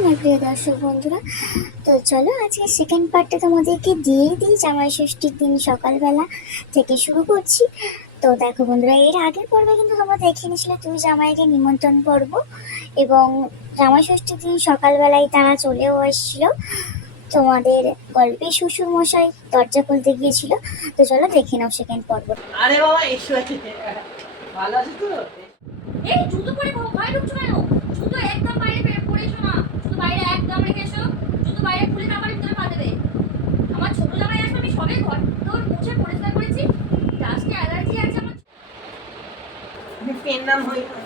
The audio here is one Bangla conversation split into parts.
আমার প্রিয় দর্শক বন্ধুরা তো চলো আজকে সেকেন্ড পার্টটা তোমাদেরকে দিয়েই দিই জামাই ষষ্ঠীর দিন সকালবেলা থেকে শুরু করছি। তো দেখো বন্ধুরা এর আগের পর্বে কিন্তু তোমরা দেখে নিয়েছিলে তুই জামাইকে নিমন্ত্রণ পর্ব এবং জামাই ষষ্ঠীর দিন সকালবেলায় তারা চলেও এসেছিল। তোমাদের গল্পে শ্বশুর মশাই দরজা খুলতে গিয়েছিল। তো চলো দেখে নাও সেকেন্ড পর্ব। আরে বাবা এসো ভালো আছো তো? এই জুতো পরে ভয় ঢুকছো কেন? জুতো একদম বাইরে পরে- পরেছো না। জুতো বাইরে একদম রেখে এসো। জুতো বাইরে খুলে তারপরে ভিতরে পা দেবে। আমার ছোট জামাই আসবে আমি সবে ঘর তোর মুছে পরিষ্কার করেছি। ডাস্টে অ্যালার্জি আছে আমার?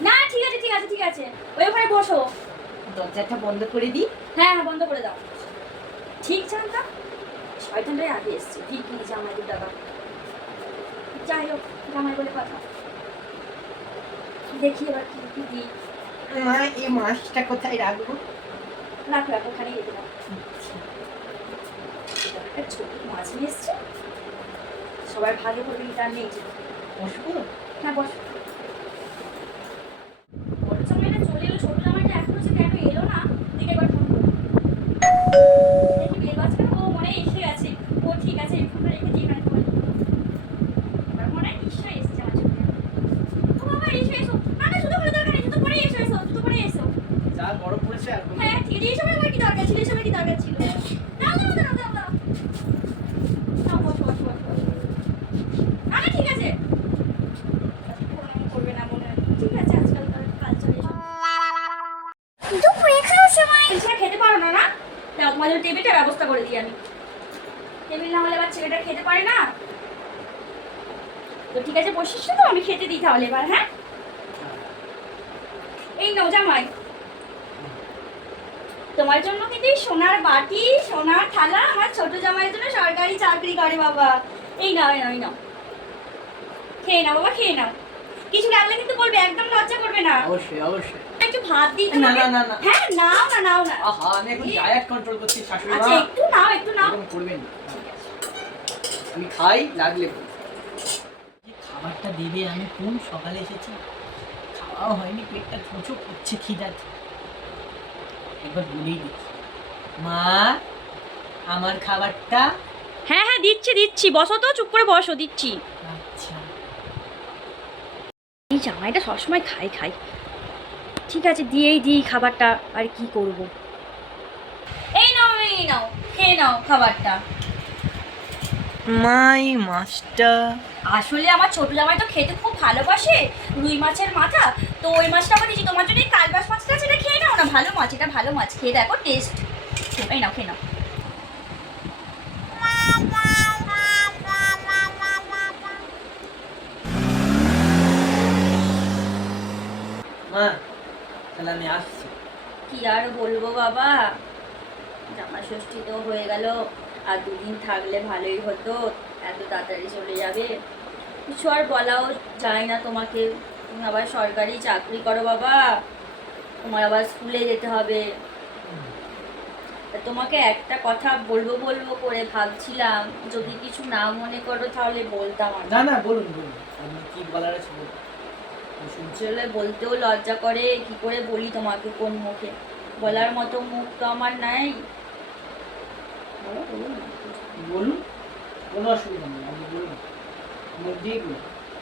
না। ঠিক আছে ঠিক আছে ঠিক আছে। ওই ওখানে বসো। দরজাটা বন্ধ করে দিই। হ্যাঁ হ্যাঁ বন্ধ করে দাও। ঠিক জানতা? শয়তানটাই আগে এসছে। ঠিক কি জামাইদের দাদা। যাই হোক জামাই বলে কথা। দেখি এবার কি কি দিই। মা এই মাছটা কোথায় রাখব? রাখ রাখ ওখানে রেখে দাও। একটা ছোট মাছ নিয়ে এসছে। সবার ভাগে করবে তার নেই। বসবো? হ্যাঁ বস বড় জামাইটা চলে এলো ছোট জামাইটা এখনও সে কেন এলো না দিকে একবার ফোন করো দেখি বেল বাজছে না? ও মনে হয় এসে গেছে ও ঠিক আছে এই ফোনটা রেখে দিয়ে এখানে করে এবার মনে হয় নিশ্চয়ই এসেছে আমার ছোট জামাই। ও বাবা এসো এসো না না জুতো পরে দরকার নেই জুতো পরে এসো এসো জুতো পরে এসো যা গরম পড়েছে আর কোনো- হ্যাঁ ঠিক আছে এই সময় আমার কি দরকার ছিল এই সময় কি দরকার ছিল দাও দাও দাও দাও দাও নাও বসো বসো বসো বসো। না না ঠিক আছে প্রণাম করবে না মনে হয়। ঠিক আছে আজকালকার কালচার এসব দুপুরে খাওয়ার সময় এই সময় খেতে পারো না না দাও তোমার জন্য টেবিলটার ব্যবস্থা করে দিই আমি। টেবিল না হলে আবার ছেলেটা খেতে পারে না। তো ঠিক আছে, বসিস তো? আমি খেতে দিই তাহলে এবার হ্যাঁ? এই নাও জামাই। তোমার জন্য কিন্তু সোনার বাটি, সোনার থালা আমার ছোট জামাইয়ের জন্য সরকারি চাকরি করে বাবা। এই নাও এই নাও এই নাও। খেয়ে নাও বাবা, খেয়ে নাও। কিছু লাগলে কিন্তু বলবে, একদম লজ্জা করবে না। অবশ্যই অবশ্যই। একটু ভাত দিই না না না না। হ্যাঁ নাও না নাও না। আহা আমি এখন ডায়েট কন্ট্রোল করছি শাশুড়ি মা। আচ্ছা একটু নাও একটু নাও। এরকম করবেন না। আমি খাই লাগলে। খাবারটা দেবে আমি কোন সকালে এসেছি? খাওয়াও হয়নি পেটটা ছোঁচো করছে খিদাতে একবার বলেই দিচ্ছি। মা আমার খাবারটা হ্যাঁ হ্যাঁ দিচ্ছি দিচ্ছি। বসো তো চুপ করে বসো দিচ্ছি। আচ্ছা। এই জামাইটা সবসময় খাই খাই ঠিক আছে দিয়েই দিই খাবারটা আর কি করব? এই নাও এই নাও খেয়ে নাও খাবারটা। মাই মাছটা। আসলে আমার ছোট জামাই তো খেতে খুব ভালোবাসে রুই মাছের মাথা। তো ওই মাছটা আমার দিচ্ছি তোমার জন্য এই কালবাস মাছটা আছে এটা খেয়ে নাও না ভালো মাছ এটা ভালো মাছ। খেয়ে দেখো টেস্ট এই নাও খেয়ে নাও। মা তাহলে আমি আসছি। কি আর বলব বাবা? জামা ষষ্ঠী তো হয়ে গেল। আর দুদিন থাকলে ভালোই হতো। এত তাড়াতাড়ি চলে যাবে। কিছু আর বলাও যায় না তোমাকে। তুমি আবার সরকারি চাকরি করো বাবা। তোমার আবার স্কুলে যেতে হবে। তোমাকে একটা কথা বলব বলব করে ভাবছিলাম। যদি কিছু না মনে করো তাহলে বলতাম না না বলুন বলুন। কি বলার আছে বলুন। বলতেও লজ্জা করে কি করে বলি তোমাকে কোন মুখে? বলার মতো মুখ তো আমার নাই। বলুন। কোনো অসুবিধা নেই আপনি বলুন।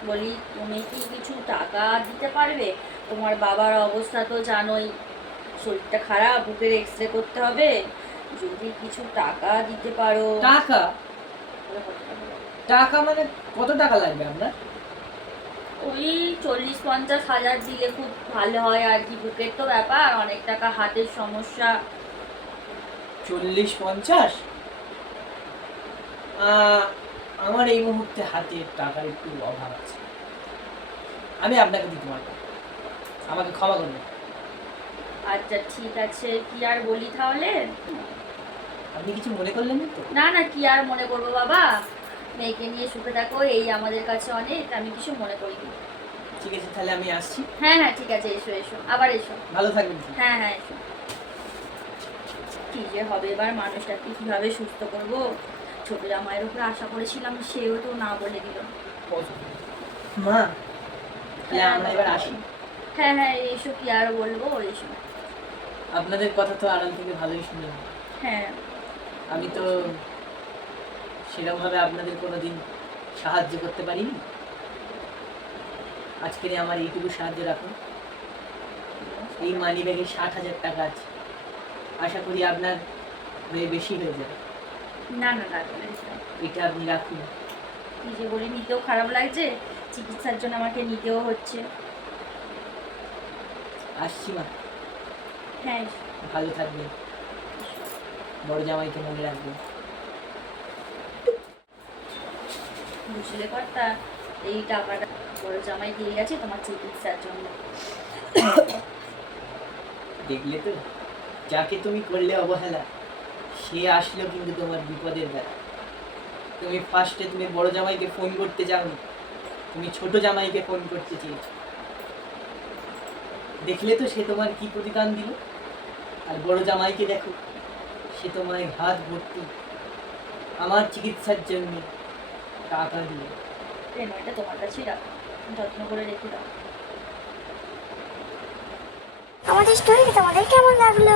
বলি তুমি কি কিছু টাকা দিতে পারবে? তোমার বাবার অবস্থা তো জানোই। শরীরটা খারাপ বুকের এক্স রে করতে হবে। যদি কিছু টাকা দিতে পারো। টাকা? টাকা মানে কত টাকা লাগবে আপনার? ওই চল্লিশ পঞ্চাশ হাজার দিলে খুব ভালো হয় আর কি। বুকের তো ব্যাপার অনেক টাকা হাতের সমস্যা। চল্লিশ পঞ্চাশ? আমার এই মুহূর্তে হাতে টাকার একটু অভাব আছে। আমি আপনাকে দিতে পারব। আমাকে ক্ষমা করবেন। আচ্ছা ঠিক আছে। কি আর বলি তাহলে? আপনি কিছু মনে করলেন তো? না না কি আর মনে করব বাবা? মেয়েকে নিয়ে সুখে থাকো এই আমাদের কাছে অনেক আমি কিছু মনে করি ঠিক আছে তাহলে আমি আসছি। হ্যাঁ হ্যাঁ ঠিক আছে এসো এসো আবার এসো। ভালো থাকবেন। হ্যাঁ হ্যাঁ এসো। কি যে হবে এবার মানুষটাকে কীভাবে সুস্থ করব? ছোট জামাইয়ের উপরে আশা করেছিলাম সেও তো না বলে দিল। মা? তাহলে আমরা এবার আসি। হ্যাঁ হ্যাঁ এসো কি আর বলব এসো। আপনাদের কথা তো আড়াল থেকে ভালোই শুনলাম। হ্যাঁ। আমি তো সেরকমভাবে আপনাদের কোনো দিন সাহায্য করতে পারিনি? আজকের আমার এইটুকু সাহায্য রাখুন। এই মানি ব্যাগে ষাট হাজার টাকা আছে। আশা করি আপনার হয়ে বেশি হয়ে যাবে। না না লাগবে এটা আপনি রাখুন। নিজে বলে নিতেও খারাপ লাগছে চিকিৎসার জন্য আমাকে নিতেও হচ্ছে। আসছি মা। হ্যাঁ ভালো থাকবেন। বড় জামাইকে মনে রাখবেন। বুঝলে কর্তা এই টাকাটা বড় জামাই দিয়ে গেছে তোমার চিকিৎসার জন্য। দেখলে তো? যাকে তুমি করলে অবহেলা, সে আসলো কিন্তু তোমার বিপদের বেলা। তুমি ফার্স্টে তুমি বড় জামাইকে ফোন করতে চাওনি তুমি ছোট জামাইকে ফোন করতে চেয়েছো। দেখলে তো সে তোমার কি প্রতিদান দিল? আর বড় জামাইকে দেখো, সে তোমায় হাত ভর্তি। আমার চিকিৎসার জন্য টাকা দিয়ে রেনু এটা তোমার কাছেই রাখো যত্ন করে রেখে দাও। আমাদের স্টোরি তোমাদের কেমন লাগল?